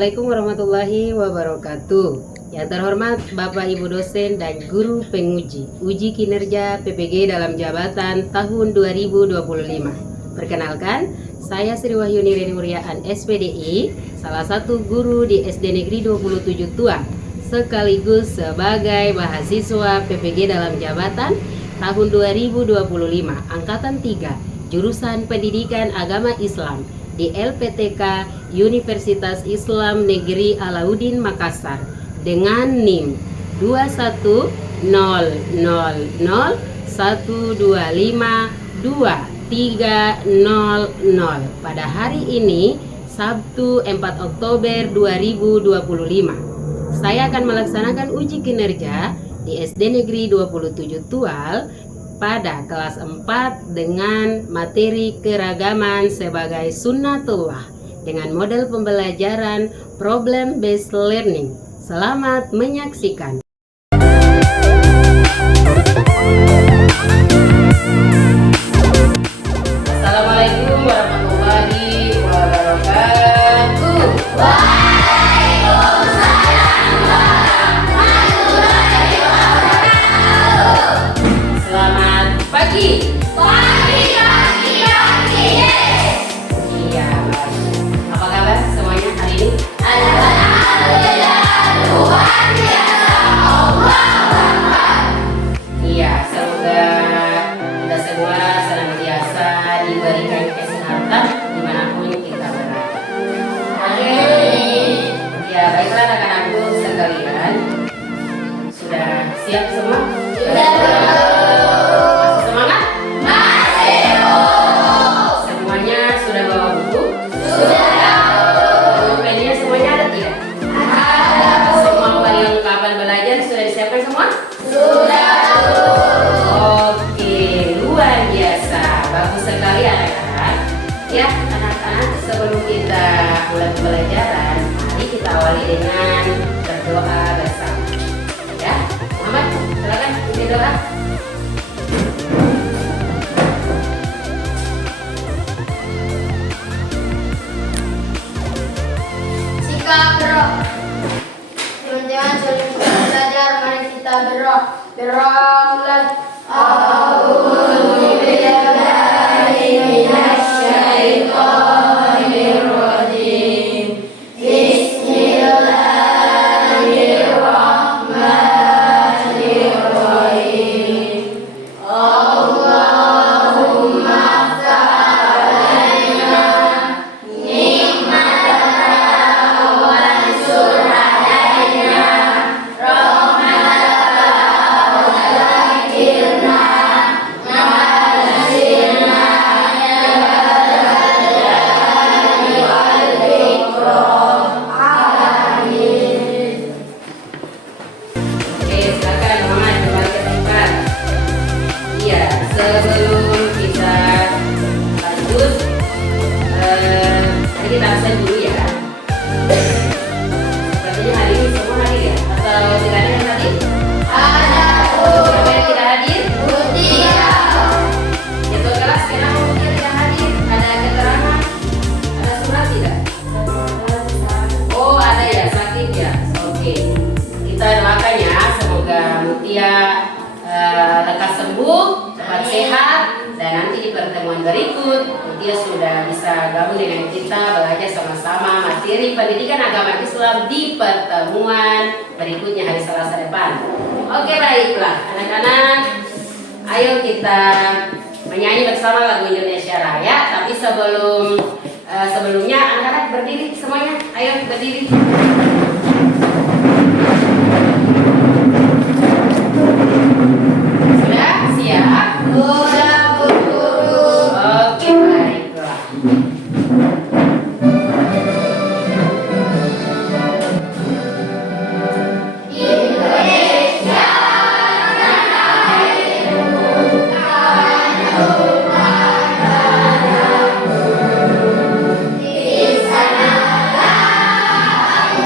Assalamualaikum warahmatullahi wabarakatuh. Yang terhormat Bapak Ibu dosen dan guru penguji uji kinerja PPG dalam jabatan tahun 2025. Perkenalkan, saya Sri Wahyuni Reni Muryaan SPDI, salah satu guru di SD Negeri 27 Tua, sekaligus sebagai mahasiswa PPG dalam jabatan tahun 2025, Angkatan 3, jurusan Pendidikan Agama Islam di LPTK Universitas Islam Negeri Alauddin Makassar dengan NIM 21001252300 pada hari ini Sabtu 4 Oktober 2025. Saya akan melaksanakan uji kinerja di SD Negeri 27 Tual pada kelas 4 dengan materi keragaman sebagai sunnatullah dengan model pembelajaran problem based learning. Selamat menyaksikan. Assalamualaikum warahmatullahi wabarakatuh. Selamat pagi. Iya, baik. Apa kabar semuanya hari ini? Iya, semoga kita semua senantiasa diberikan kesehatan dimanapun kita berada. Ya, baiklah anak-anakku sekalian, sudah siap semua? Masih semangat? Semuanya sudah bawa buku? Pulpennya semuanya ada tidak? Semua perlengkapan belajar sudah disiapkan semua? Oke, luar biasa. Bagus sekali anak-anak. Ya, anak-anak, sebelum kita mulai pembelajaran, mari kita awali dengan berdoa bersama. Ya, Muhammad, silakan pimpin doa. Sikap berdoa. Teman-teman, sebelum kita belajar, mari kita berdoa. Berdoa mulai. A'udzu billahi minasyaitonir rajim. Bismillahirrahmanirrahim. Allahumma fa'alaina nikmataka wansur alaina rahmataka wa dzakirna ma'asirna ya jalali wal ikram. Amin. Oke, silakan Muhammad kembali ke tempat. Iya, sebelum kita lanjut, mari kita absen dulu ya. Sepertinya hari ini semua hadir ya? Atau tidak ada yang hadir? Ada Siapa yang tidak hadir? Mutia. Jadwal kelas kenapa mungkin tidak hadir? Ada keterangan? Ada surat tidak? Oh, ada ya, sakit ya. Oke, kita doakan ya, semoga Mutia lekas sembuh, cepat sehat, dan nanti di pertemuan berikut Mutia sudah bisa gabung dengan kita belajar sama-sama materi pendidikan agama Islam di pertemuan berikutnya hari Selasa depan. Oke, baiklah anak-anak, ayo kita menyanyi bersama lagu Indonesia Raya. Tapi sebelumnya anak-anak berdiri semuanya. Ayo berdiri. Sudah siap? Sudah berguru. Oke, baiklah. Indonesia tanah airku, tanah di sanalah aku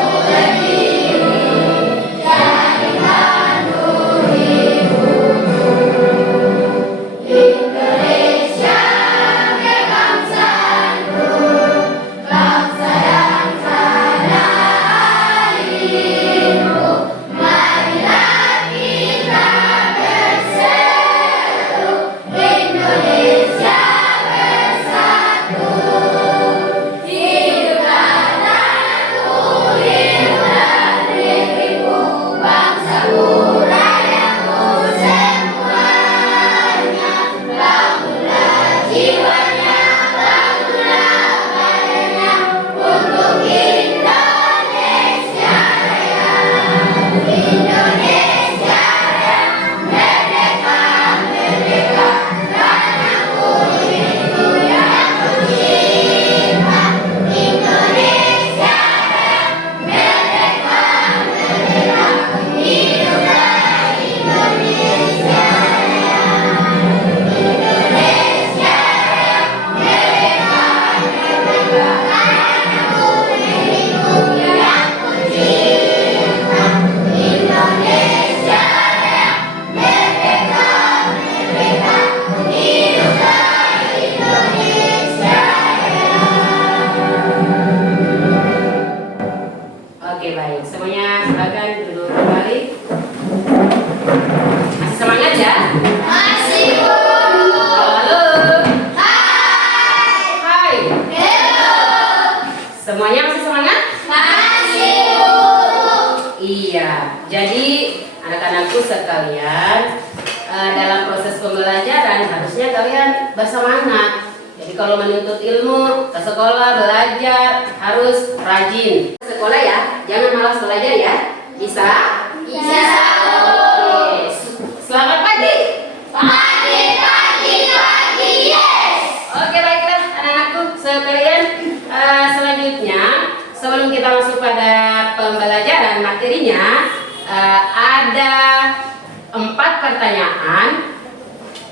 sekalian, dalam proses pembelajaran harusnya kalian bersemangat. Jadi kalau menuntut ilmu, ke sekolah belajar harus rajin. Sekolah ya, jangan malas belajar ya. Bisa? Bisa. Oke. Selamat pagi. Pagi, yes. Oke, baiklah anak-anakku sekalian. Selanjutnya, sebelum kita masuk pada pembelajaran materinya, ada 4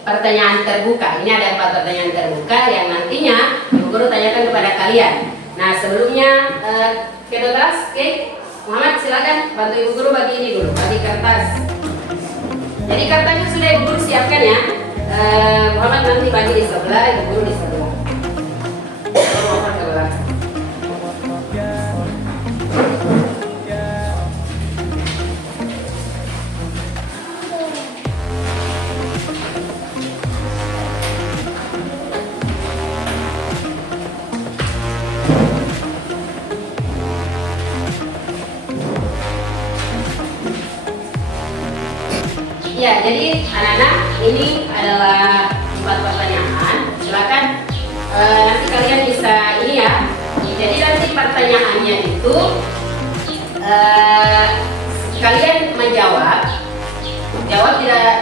pertanyaan terbuka. Ini ada 4 pertanyaan terbuka yang nantinya Ibu Guru tanyakan kepada kalian. Nah, sebelumnya ke kelas, oke? Muhammad silakan bantu Ibu Guru bagi ini dulu, bagi kertas. Jadi kertasnya sudah Ibu Guru siapkan ya. Muhammad nanti bagi di sebelah, Ibu Guru di sebelah. Muhammad ke belakang. Ya, jadi anak-anak ini adalah 4 pertanyaan. Silakan nanti kalian bisa ini ya. Jadi nanti pertanyaannya itu kalian jawab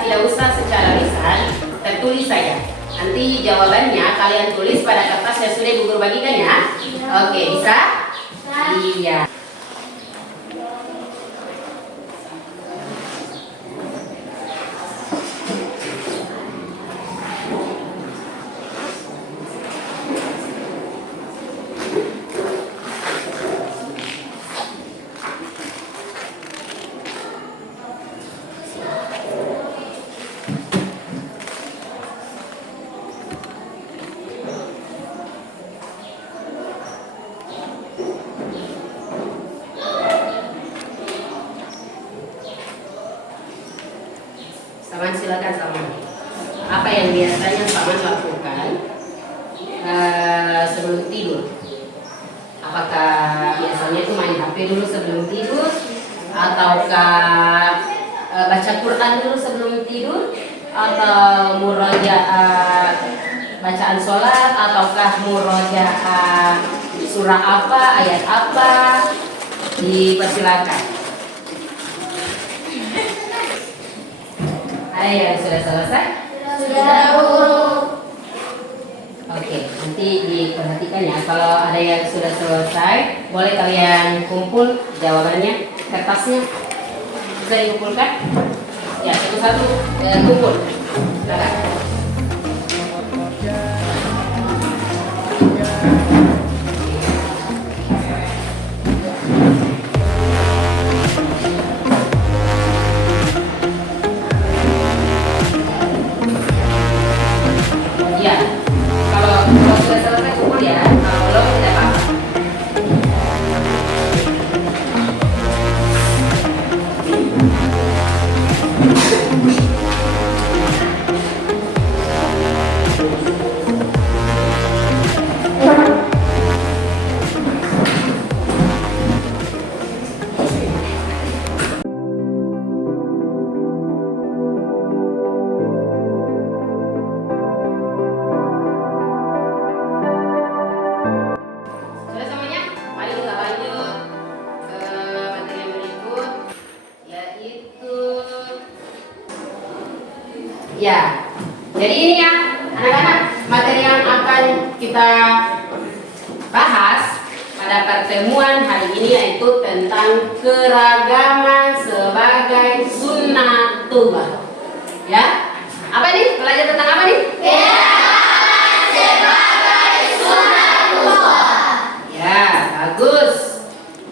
tidak usah secara lisan, tertulis saja. Nanti jawabannya kalian tulis pada kertas yang sudah Ibu Guru bagikan ya. Oke, bisa? Iya. Saman silakan Saman. Apa yang biasanya Saman lakukan sebelum tidur? Apakah biasanya itu main HP dulu sebelum tidur, ataukah baca Quran dulu sebelum tidur, atau murojaah bacaan sholat, ataukah murojaah surah apa, ayat apa? Dipersilakan. Ada yang sudah selesai? Sudah, Guru. Oke, nanti diperhatikan ya. Kalau ada yang sudah selesai, boleh kalian kumpul jawabannya, kertasnya bisa dikumpulkan. Ya, satu-satu kumpul. Silakan. Ya, kalau sudah selesai kumpul ya, kalau belum tidak apa-apa. Sudah semuanya? Mari kita lanjut ke materi yang berikut, yaitu ya. Jadi ini ya, anak-anak, materi yang akan kita bahas pada pertemuan hari ini yaitu tentang keragaman sebagai sunnatullah. Ya, apa nih? Belajar tentang apa nih? Keragaman sebagai sunnatullah. Ya, bagus.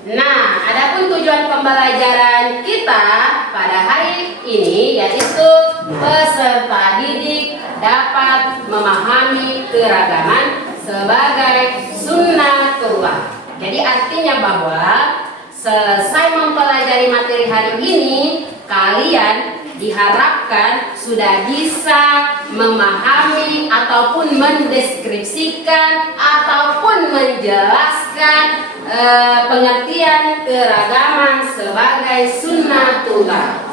Nah, adapun tujuan pembelajaran kita pada hari ini yaitu peserta didik dapat memahami keragaman sebagai sunnatullah. Jadi artinya bahwa selesai mempelajari materi hari ini, kalian diharapkan sudah bisa memahami ataupun mendeskripsikan ataupun menjelaskan pengertian keragaman sebagai sunnatullah.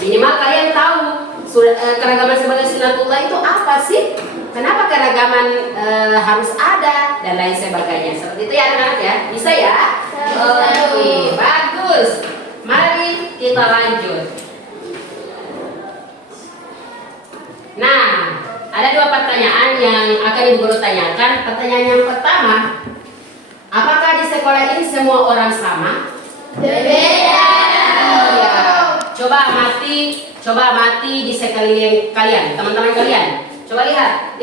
Minimal kalian tahu keragaman sebagai sunnatullah itu apa sih? Kenapa keragaman harus ada dan lain sebagainya. Seperti itu ya anak-anak ya. Bisa ya? Oke, bagus. Mari kita lanjut. Nah, ada dua pertanyaan yang akan Ibu Guru tanyakan. Pertanyaan yang pertama, apakah di sekolah ini semua orang sama? Berbeda. Iya. Coba amati di sekeliling kalian, teman-teman kalian. Coba lihat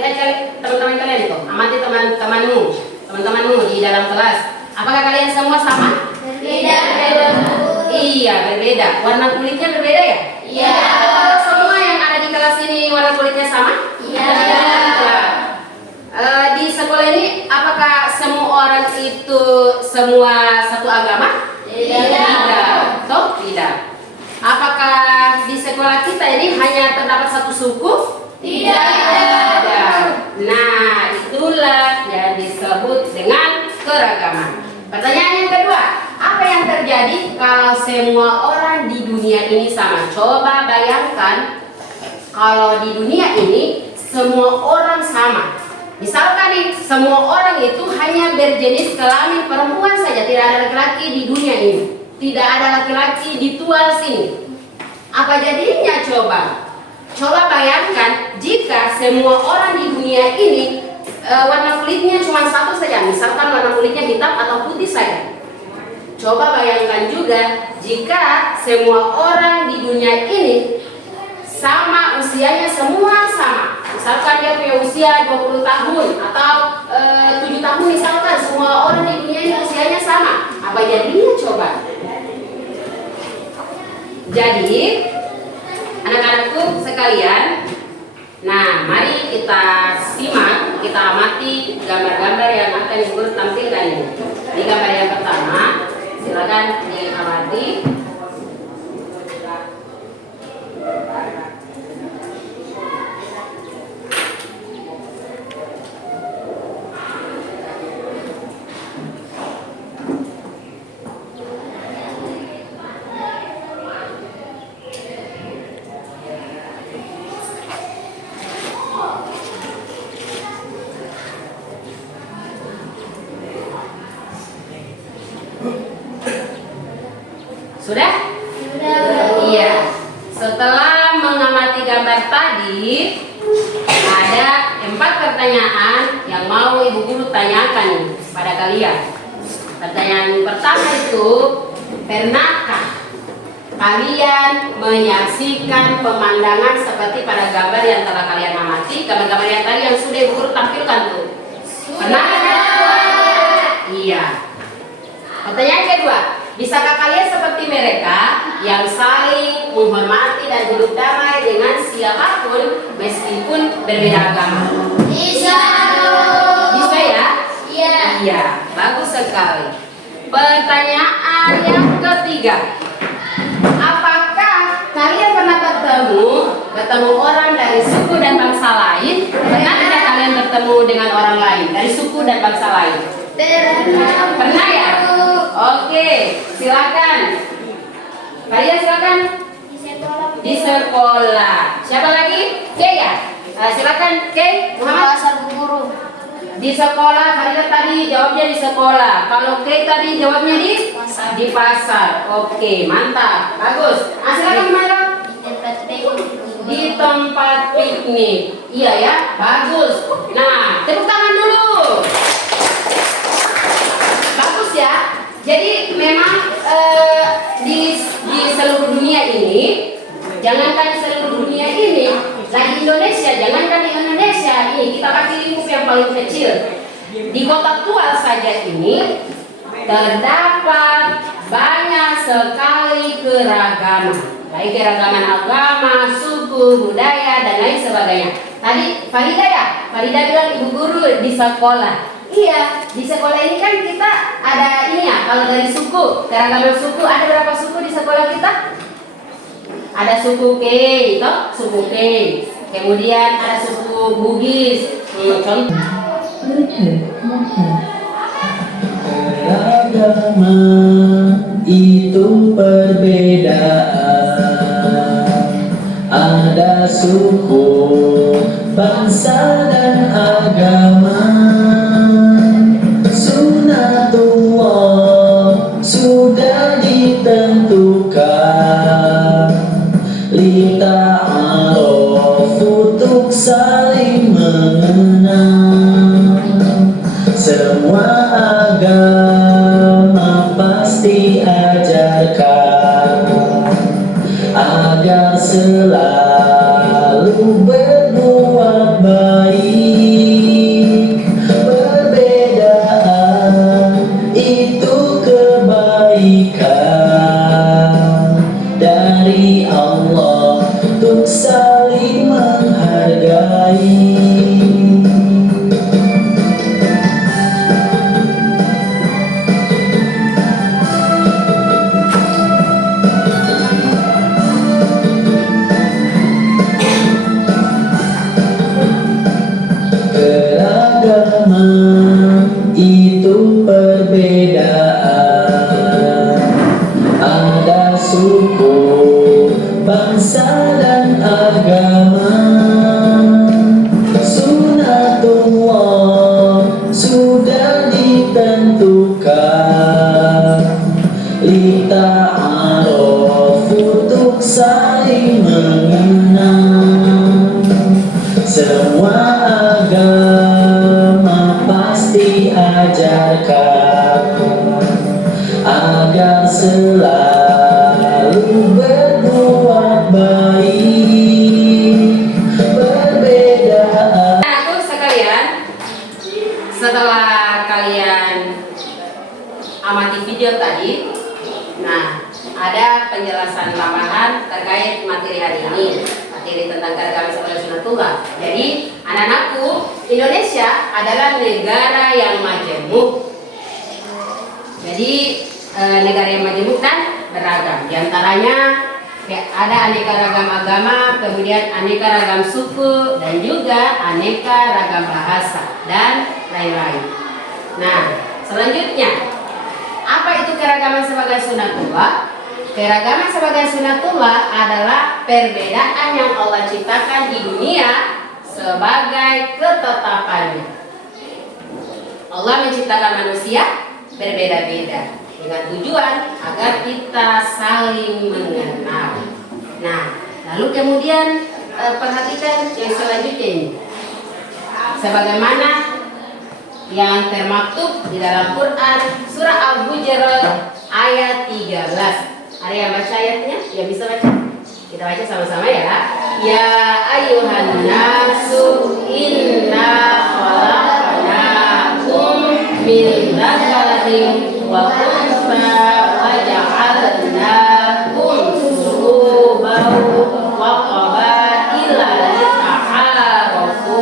teman-teman kalian itu. Amati teman-temanmu di dalam kelas. Apakah kalian semua sama? Tidak berbeda. Iya, berbeda. Warna kulitnya berbeda ya? Iya. Apakah semua yang ada di kelas ini warna kulitnya sama? Iya. Di sekolah ini apakah semua orang itu semua satu agama? Tidak. Toh tidak. Apakah di sekolah kita ini hanya terdapat satu suku? Tidak. Nah, itulah yang disebut dengan keragaman. Pertanyaan yang kedua, apa yang terjadi kalau semua orang di dunia ini sama? Coba bayangkan kalau di dunia ini semua orang sama. Misalkan nih, semua orang itu hanya berjenis kelamin perempuan saja, tidak ada laki-laki di dunia ini. Tidak ada laki-laki di tual sini. Apa jadinya coba? Coba bayangkan jika semua orang di dunia ini warna kulitnya cuma satu saja. Misalkan warna kulitnya hitam atau putih saja. Coba bayangkan juga jika semua orang di dunia ini sama usianya, semua sama. Misalkan dia punya usia 20 tahun atau 7 tahun misalkan, semua orang di dunia ini usianya sama. Apa jadinya coba? Jadi, anak-anakku sekalian, nah mari kita simak, kita amati gambar-gambar yang akan Ibu tampilkan ini. Di gambar yang pertama, silakan diamati. Sudah? Sudah. Iya. Setelah mengamati gambar tadi, ada 4 pertanyaan yang mau Ibu Guru tanyakan pada kalian. Pertanyaan pertama itu, pernahkah kalian menyaksikan pemandangan seperti pada gambar yang telah kalian amati? Gambar-gambar yang tadi yang sudah Ibu Guru tampilkan tuh. Pernah? Iya. Pertanyaan kedua, bisakah kalian seperti mereka yang saling menghormati dan hidup damai dengan siapapun meskipun berbeda agama? Bisa. Bisa ya? Iya. Iya, bagus sekali. Pertanyaan yang ketiga, apakah kalian pernah bertemu orang dari suku dan bangsa lain? Pernah tidak kalian bertemu dengan orang lain dari suku dan bangsa lain? Pernah ya? Oke, silakan. Kalian silakan. Di sekolah. Siapa lagi? Kay ya? Silakan Kay. Muhammad. Pasar Bu Guru. Di sekolah. Farida tadi jawabnya di sekolah. Kalau Kay tadi jawabnya di Pasar. Di pasar. Oke, mantap. Bagus. Silakan gimana? Di tempat piknik. Iya ya, bagus. Nah, tepuk tangan dulu. Bagus ya. Jadi memang di seluruh dunia ini, jangankan di seluruh dunia ini, lagi Indonesia, jangankan di Indonesia ini, kita pakai lingkup yang paling kecil. Di kota Tual saja ini terdapat banyak sekali keragaman, baik keragaman agama, suku, budaya, dan lain sebagainya. Tadi Farida ya, Farida bilang Ibu Guru di sekolah. Iya, di sekolah ini kan kita ada ini ya, kalau dari suku, keragaman suku, ada berapa suku di sekolah kita? Ada suku K, toh? Suku K. Kemudian ada suku Bugis. Contoh. Keragaman itu perbedaan. suku, bangsa dan agama. Sunatullah sudah ditentukan, lita'aruf untuk saling mengenal. Semua agama pasti ajarkan agar selalu berbuat baik. Perbedaan itu kebaikan dari Allah untuk saling menghargai. Keragaman itu perbedaan, ada suku, bangsa dan agama. Sunatullah sudah ditentukan, lita'aruf untuk saling mengenal. Semua agama pasti ajarkan agar selalu berbuat baik. Perbedaan. Nah, itu sekalian, setelah kalian amati video tadi, nah ada penjelasan tambahan terkait materi hari ini, materi tentang keragaman sebagai sunatullah. Jadi anak-anakku, Indonesia adalah negara yang majemuk. Jadi negara yang majemuk dan beragam. Di antaranya ada aneka ragam agama, kemudian aneka ragam suku, dan juga aneka ragam bahasa dan lain-lain. Nah, selanjutnya, apa itu keragaman sebagai sunatullah? Keragaman sebagai sunatullah adalah perbedaan yang Allah ciptakan di dunia sebagai ketetapannya. Allah menciptakan manusia berbeda-beda dengan tujuan agar kita saling mengenal. Nah, lalu kemudian perhatikan yang selanjutnya ini. Sebagaimana yang termaktub di dalam Quran surah Al-Hujurat ayat 13. Ada yang baca ayatnya? Yang bisa baca? Kita baca sama-sama ya. Ya ayyuhan nasu inna khalaqnakum min dzakarin wa untha wa ja'alnakum syu'uban wa qabaila lita'arafu.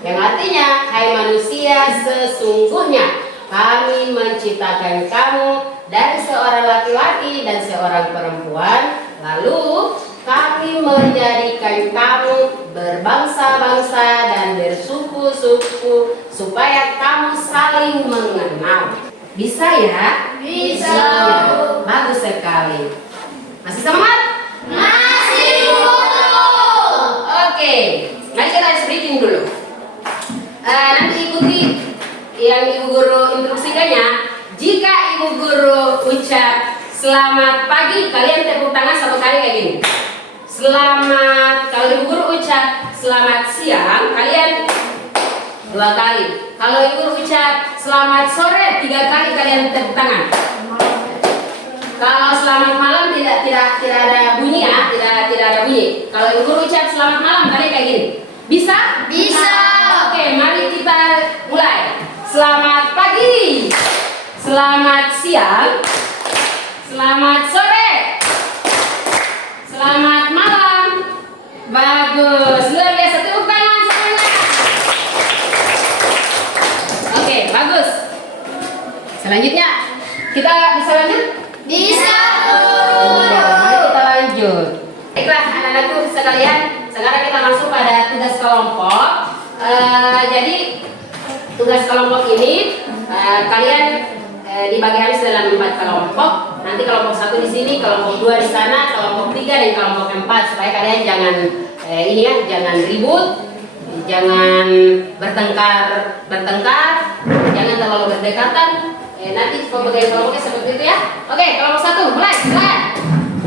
Yang artinya, hai manusia, sesungguhnya kami menciptakan kamu dari seorang laki-laki dan seorang perempuan, lalu kami menjadikan kamu berbangsa-bangsa dan bersuku-suku supaya kamu saling mengenal. Bisa ya? Bisa. Ya, bagus sekali. Masih semangat? Masih, Guru. Oke, mari kita speaking dulu. Nanti ikuti yang Ibu Guru instruksikannya. Jika Ibu Guru ucap selamat pagi, kalian tepuk tangan satu kali kayak gini. Selamat, kalau Ibu Guru ucap selamat siang, kalian 2 kali. Kalau Ibu Guru ucap selamat sore, 3 kali kalian tepuk tangan. Kalau selamat malam tidak ada bunyi ya, tidak ada bunyi. Kalau Ibu Guru ucap selamat malam, kalian kayak gini. Bisa? Bisa. Oke, mari kita mulai. Selamat pagi, selamat siang, selamat sore, selamat malam. Bagus, luar biasa, tepuk tangan semuanya. Oke, bagus. Selanjutnya, kita bisa lanjut? Bisa, Oke, mari kita lanjut. Baiklah, anak-anakku sekalian, sekarang kita masuk pada tugas kelompok. Jadi tugas kelompok ini kalian dibagi habis dalam 4 kelompok. Nanti kelompok 1 di sini, kelompok 2 di sana, kelompok 3 dan kelompok 4 supaya kalian jangan ini ya, jangan ribut, jangan bertengkar, jangan terlalu berdekatan. Nanti pembagian kelompoknya seperti itu ya. Oke, kelompok 1 mulai, silakan.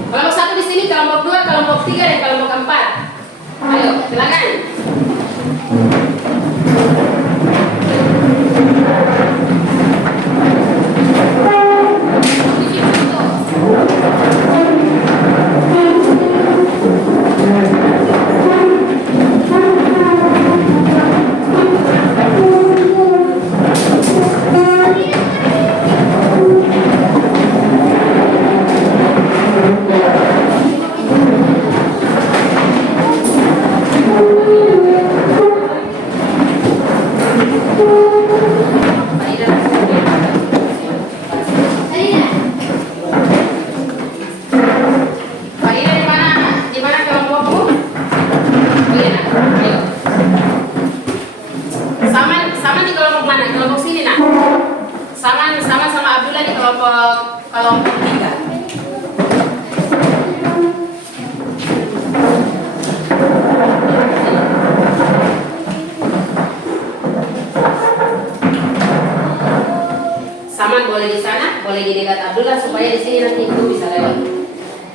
Kelompok 1 di sini, kelompok 2, kelompok 3 dan kelompok 4. Ayo, silakan. Saman boleh di sana, boleh di dekat Abdullah supaya di sini nanti ibu bisa lewat.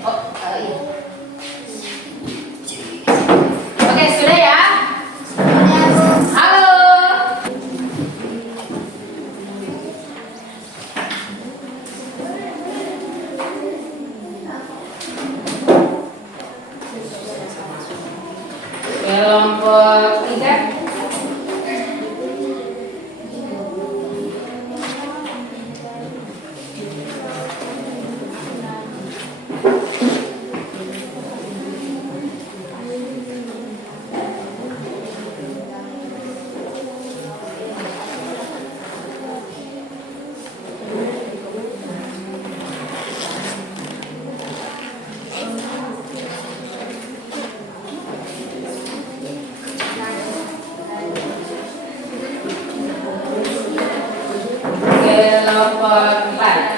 Oh, iya. Oke, sudah ya? Halo. Kelompok 3. Kelompok 4.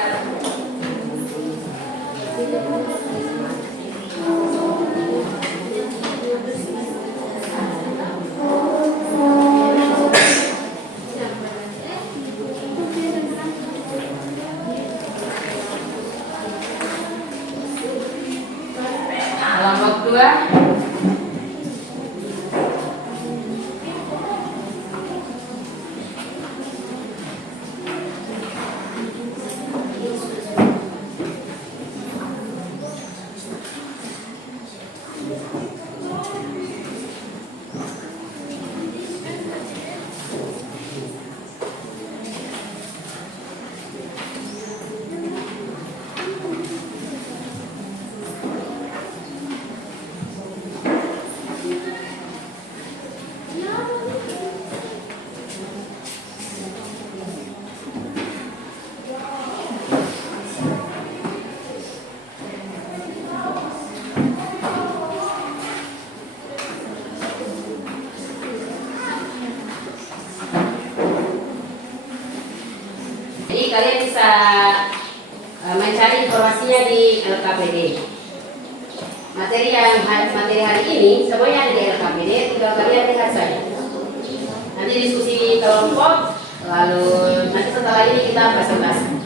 Kelompok 2. Jadi kalian bisa mencari informasinya di LKPD. Materi hari ini semuanya ada di LKPD, tinggal kalian lihat saja. Nanti diskusi kelompok, lalu nanti setelah ini kita presentasi.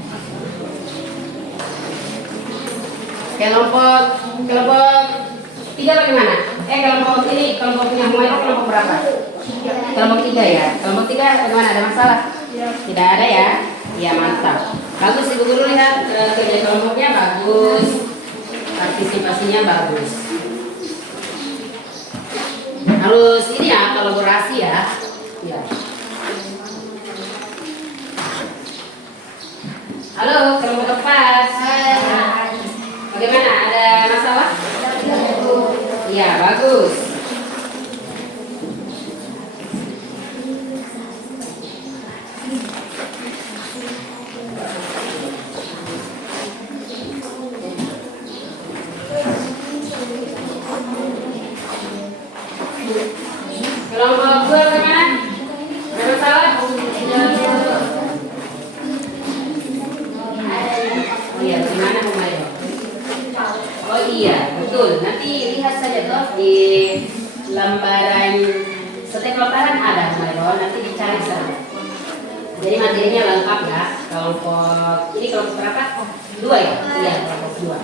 Kelompok 3 bagaimana? Kelompoknya Humayra kelompok berapa? Kelompok 3 ya. Kelompok 3 bagaimana? Ada masalah? Tidak ada ya? Ya mantap. Bagus Ibu Guru, lihat kerja kelompoknya bagus, partisipasinya bagus. Harus ini ya, kolaborasi ya. Ya. Halo, kelompok 4. Bagaimana? Ada masalah? Iya, bagus. Kelompok 2 bagaimana? pelataran ada Humairah, nanti dicari sana. Jadi materinya lengkap ya. Kelompok ini kelompok berapa? 2 ya? Iya, kelompok 2.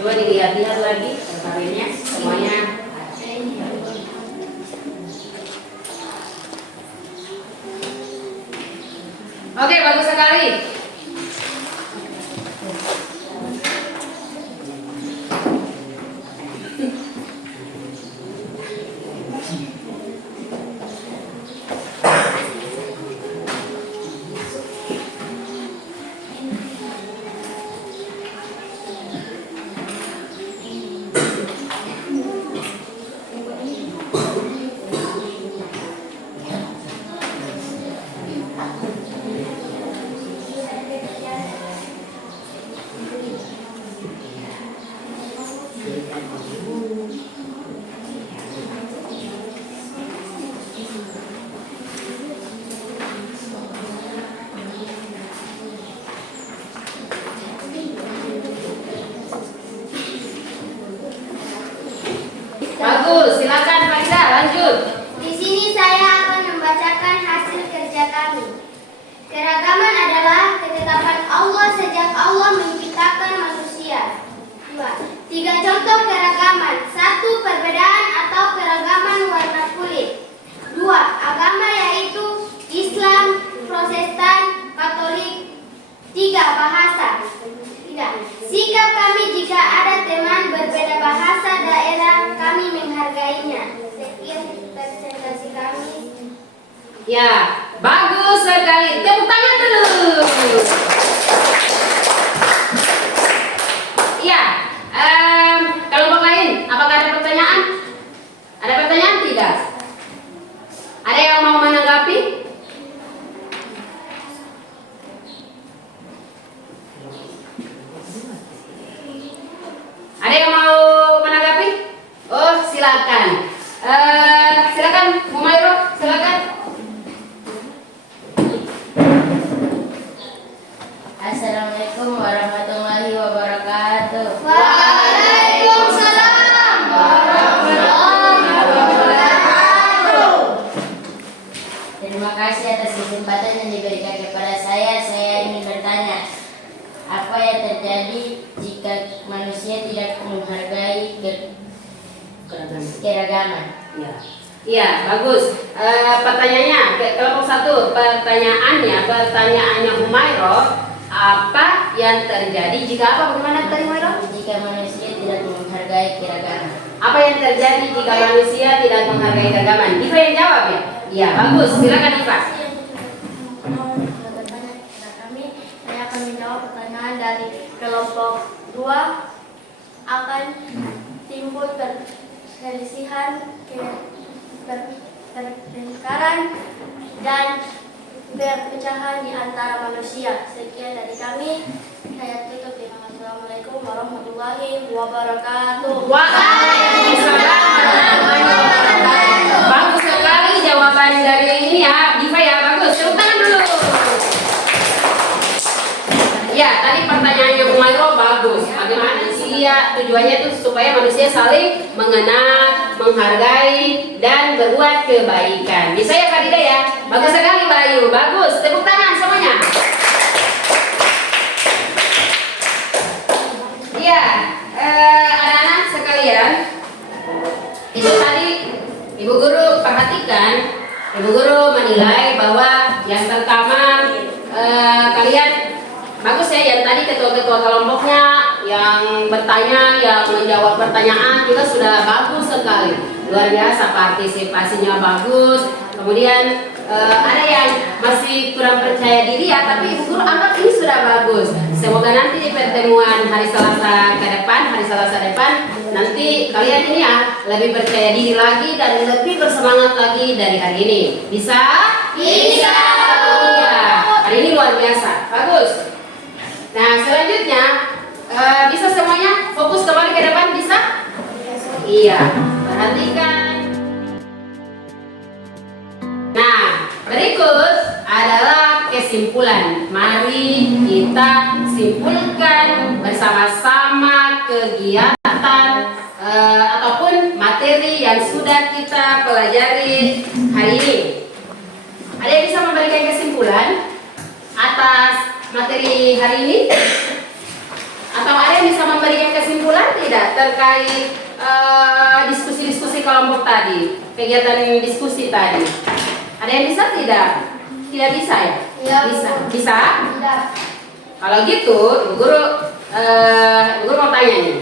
Coba dilihat-lihat lagi materinya semuanya. Oke, bagus sekali. Bagus, silakan Farida, lanjut. Di sini saya akan membacakan hasil kerja kami. Keragaman adalah ketetapan Allah sejak Allah menciptakan manusia. 2. 3 contoh keragaman. 1. Perbedaan atau keragaman warna kulit. 2. Agama yaitu Islam, Protestan, Katolik. 3. Bahasa. 3. Sikap kami jika ada teman berbeda bahasa daerah, kami menghargainya. Sekian presentasi kami. Ya, bagus sekali. Tepuk tangan terus. Iya, kelompok lain, apakah ada pertanyaan? Ada pertanyaan tidak? Ada yang mau menanggapi? Ada yang mau menanggapi? Oh, silakan. Silakan, Humairah, silakan. Assalamualaikum warahmatullahi wabarakatuh. Waalaikumsalam warahmatullahi wabarakatuh. Terima kasih atas kesempatan yang diberikan kepada saya. Saya ingin bertanya, apa yang terjadi jika manusia tidak menghargai keragaman? Ya, iya, bagus. Pertanyaannya, kelompok 1, pertanyaannya Humairah, apa yang terjadi jika apa? Bagaimana tadi Humairah? Jika manusia tidak menghargai keragaman. Apa yang terjadi jika manusia tidak menghargai keragaman? Diva yang jawab ya? Iya, bagus. Silakan Diva. Saya akan menjawab pertanyaan dari kelompok 2. Akan timbul perselisihan, pertengkaran, dan perpecahan di antara manusia. Sekian dari kami. Saya tutup dengan Assalamualaikum warahmatullahi wabarakatuh. Waalaikumsalam warahmatullahi wabarakatuh. Bagus sekali jawaban dari ini ya, Diva ya, bagus. Tepuk tangan dulu. Ya, tadi pertanyaannya Humairah bagus. Bagaimana sih ya tujuannya itu supaya manusia saling mengenal, menghargai, dan berbuat kebaikan. Bisa ya Farida ya? Bagus sekali Bayu, bagus. Tepuk tangan semuanya. Iya, anak-anak sekalian, itu tadi Ibu Guru perhatikan, Ibu Guru menilai bahwa yang pertama kalian bagus ya, yang tadi ketua-ketua kelompoknya yang bertanya, yang menjawab pertanyaan juga sudah bagus sekali, luar biasa, partisipasinya bagus. Kemudian ada yang masih kurang percaya diri ya, tapi Ibu Guru anggap ini sudah bagus. Semoga nanti di pertemuan hari Selasa depan, nanti kalian ini ya lebih percaya diri lagi dan lebih bersemangat lagi dari hari ini. Bisa? Bisa. Iya, hari ini luar biasa, bagus. Nah, selanjutnya bisa semuanya fokus kembali ke depan, bisa? Iya, perhatikan. Nah, berikut adalah kesimpulan. Mari kita simpulkan bersama-sama kegiatan ataupun materi yang sudah kita pelajari materi hari ini. Ada yang bisa memberikan kesimpulan atas materi hari ini? Atau ada yang bisa memberikan kesimpulan tidak terkait diskusi-diskusi kelompok tadi, kegiatan diskusi tadi? Ada yang bisa tidak? Tidak bisa ya? Iya, Bisa. Bu. Bisa? Tidak. Kalau gitu, Ibu Guru mau tanya nih.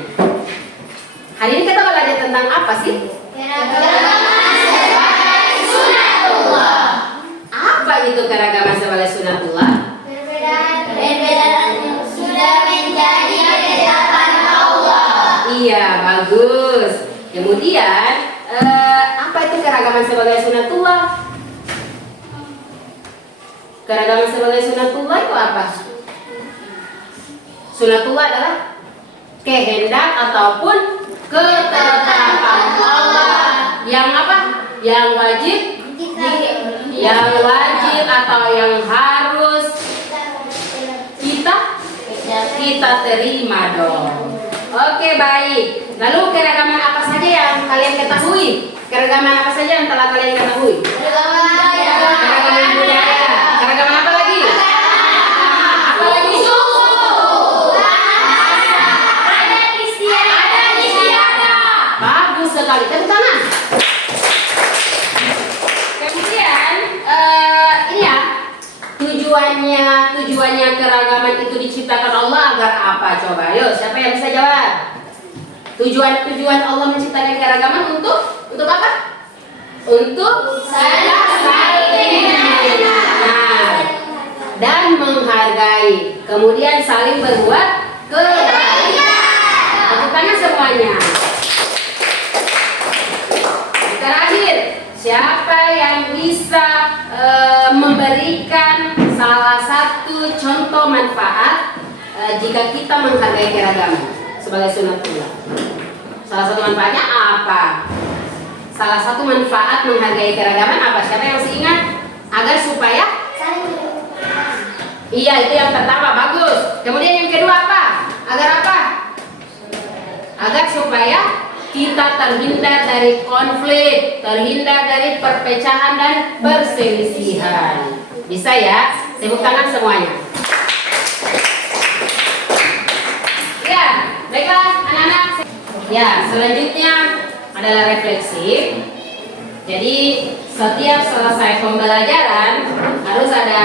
Hari ini kita belajar tentang apa sih? Keragaman sebagai sunatullah. Apa itu keragaman sebagai sunatullah? Perbedaan sudah menjadi ketetapan Allah. Iya, bagus. Kemudian, apa itu keragaman sebagai sunatullah? Keragaman sebagai sunatullah itu apa? Sunatullah adalah kehendak ataupun ketetapan Allah yang apa? Yang wajib, atau yang harus kita terima dong. Oke, baik. Lalu keragaman apa saja yang kalian ketahui? Keragaman apa saja yang telah kalian ketahui? Keragaman budaya. Keragaman apa lagi? Apa lagi? Bagus sekali. Tepuk tangan. Kemudian ini ya, tujuannya keragaman itu diciptakan Allah agar apa? Coba, yuk, siapa yang bisa jawab? Tujuan Allah menciptakan keragaman untuk apa? Untuk saling mengenal dan menghargai, kemudian saling berbuat kebaikan. Tepuk tangan semuanya. Terakhir, siapa yang bisa memberikan salah satu contoh manfaat jika kita menghargai keragaman sebagai sunatullah? Salah satu manfaatnya apa? Salah satu manfaat menghargai keragaman apa? Siapa yang masih ingat? Agar supaya iya, itu yang pertama, bagus. Kemudian yang kedua apa? Agar apa? Agar supaya kita terhindar dari konflik, terhindar dari perpecahan dan perselisihan. Bisa ya? Tepuk tangan semuanya. Ya, baiklah anak-anak. Ya, selanjutnya adalah refleksi. Jadi setiap selesai pembelajaran harus ada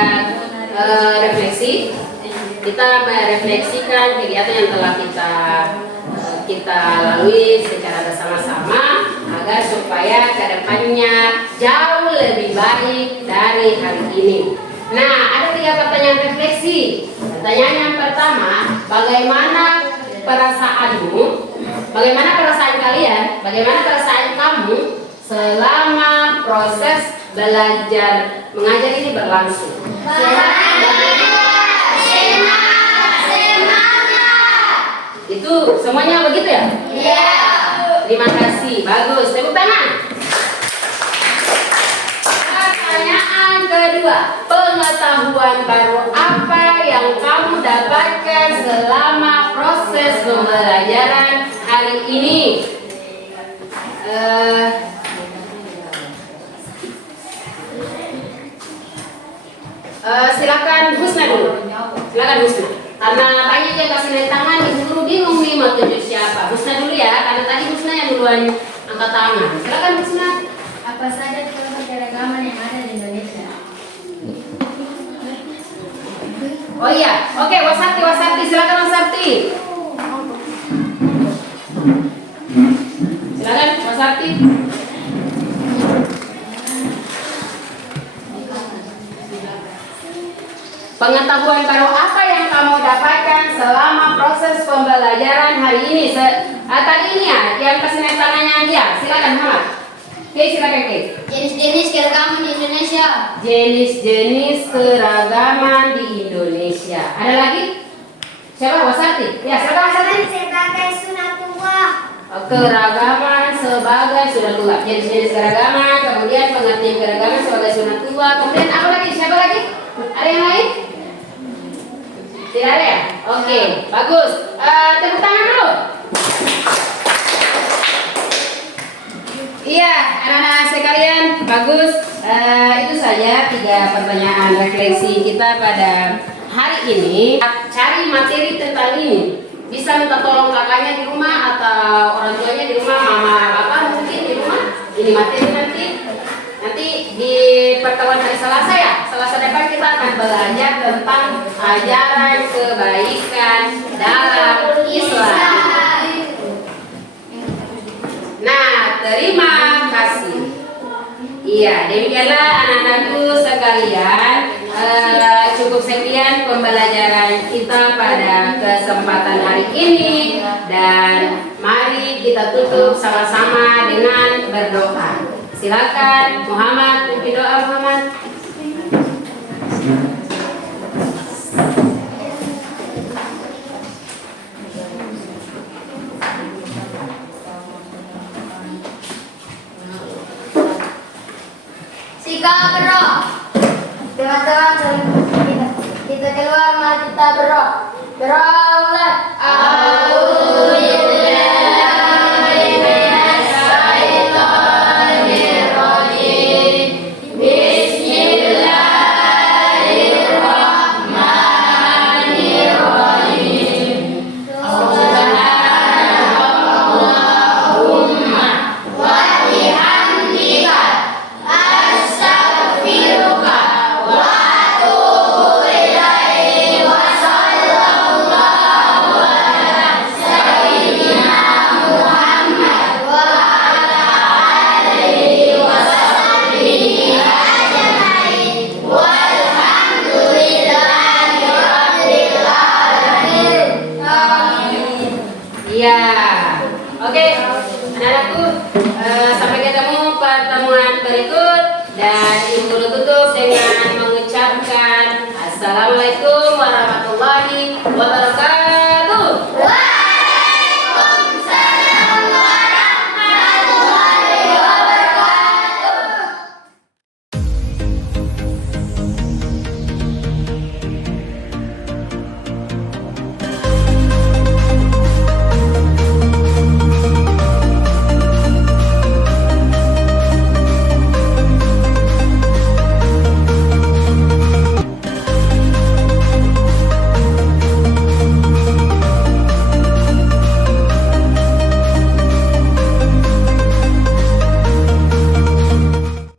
refleksi. Kita merefleksikan kegiatan yang telah kita lalui secara bersama-sama agar supaya kedepannya jauh lebih baik dari hari ini. Nah, ada 3 pertanyaan refleksi. Pertanyaan yang pertama, bagaimana perasaanmu? Bagaimana perasaan kalian? Bagaimana perasaan kamu selama proses belajar mengajar ini berlangsung? Itu semuanya begitu ya? Iya. Terima kasih, bagus. Tepuk tangan. Pertanyaan kedua, pengetahuan baru apa yang kamu dapatkan selama proses pembelajaran hari ini? Silakan Husna dulu. Silakan Husna. Karena banyak yang kasih tangan, Ibu Guru bingung nih mau tunjuk siapa. Husna dulu ya, karena tadi Husna yang duluan angkat tangan. Silakan Husna. Apa saja contoh keragaman yang ada di Indonesia? Oh iya, oke, Wasarti, silakan Wasarti. Silakan Wasarti. Pengetahuan baru apa yang kamu dapatkan selama proses pembelajaran hari ini? Tadi ini ya, yang kasih tangannya dia. Silakan Muhammad. Oke, silakan Kay. Jenis-jenis keragaman di Indonesia. Jenis-jenis keragaman di Indonesia. Ada lagi? Siapa? Wasarti. Ya, silakan Wasarti. Sebagai sunatullah. Keragaman sebagai sunatullah. Jenis-jenis keragaman, kemudian pengertian keragaman sebagai sunatullah. Kemudian apa lagi? Siapa lagi? Ada yang lain? Tidak ada ya? Oke, bagus. Tepuk tangan dulu. Iya, anak-anak sekalian, bagus. Itu saja 3 pertanyaan refleksi kita pada hari ini. Cari materi tentang ini. Bisa minta tolong kakaknya di rumah atau orang tuanya di rumah, mama, bapak mungkin di rumah. Ini materi nanti di pertemuan hari Selasa ya. Selasa depan kita akan belajar tentang ajaran kebaikan dalam Islam. Nah, terima kasih. Iya, demikianlah anak-anakku sekalian. Cukup sekian pembelajaran kita pada kesempatan hari ini, dan mari kita tutup sama-sama dengan berdoa. Silakan Muhammad, pimpin doa Muhammad. Sikap berdoa. Teman-teman, kita keluar, mari kita berdoa. Berdoa. Iya, oke, anak-anakku, sampai ketemu pertemuan berikut, dan ibu tutup dengan mengucapkan Assalamualaikum warahmatullahi wabarakatuh.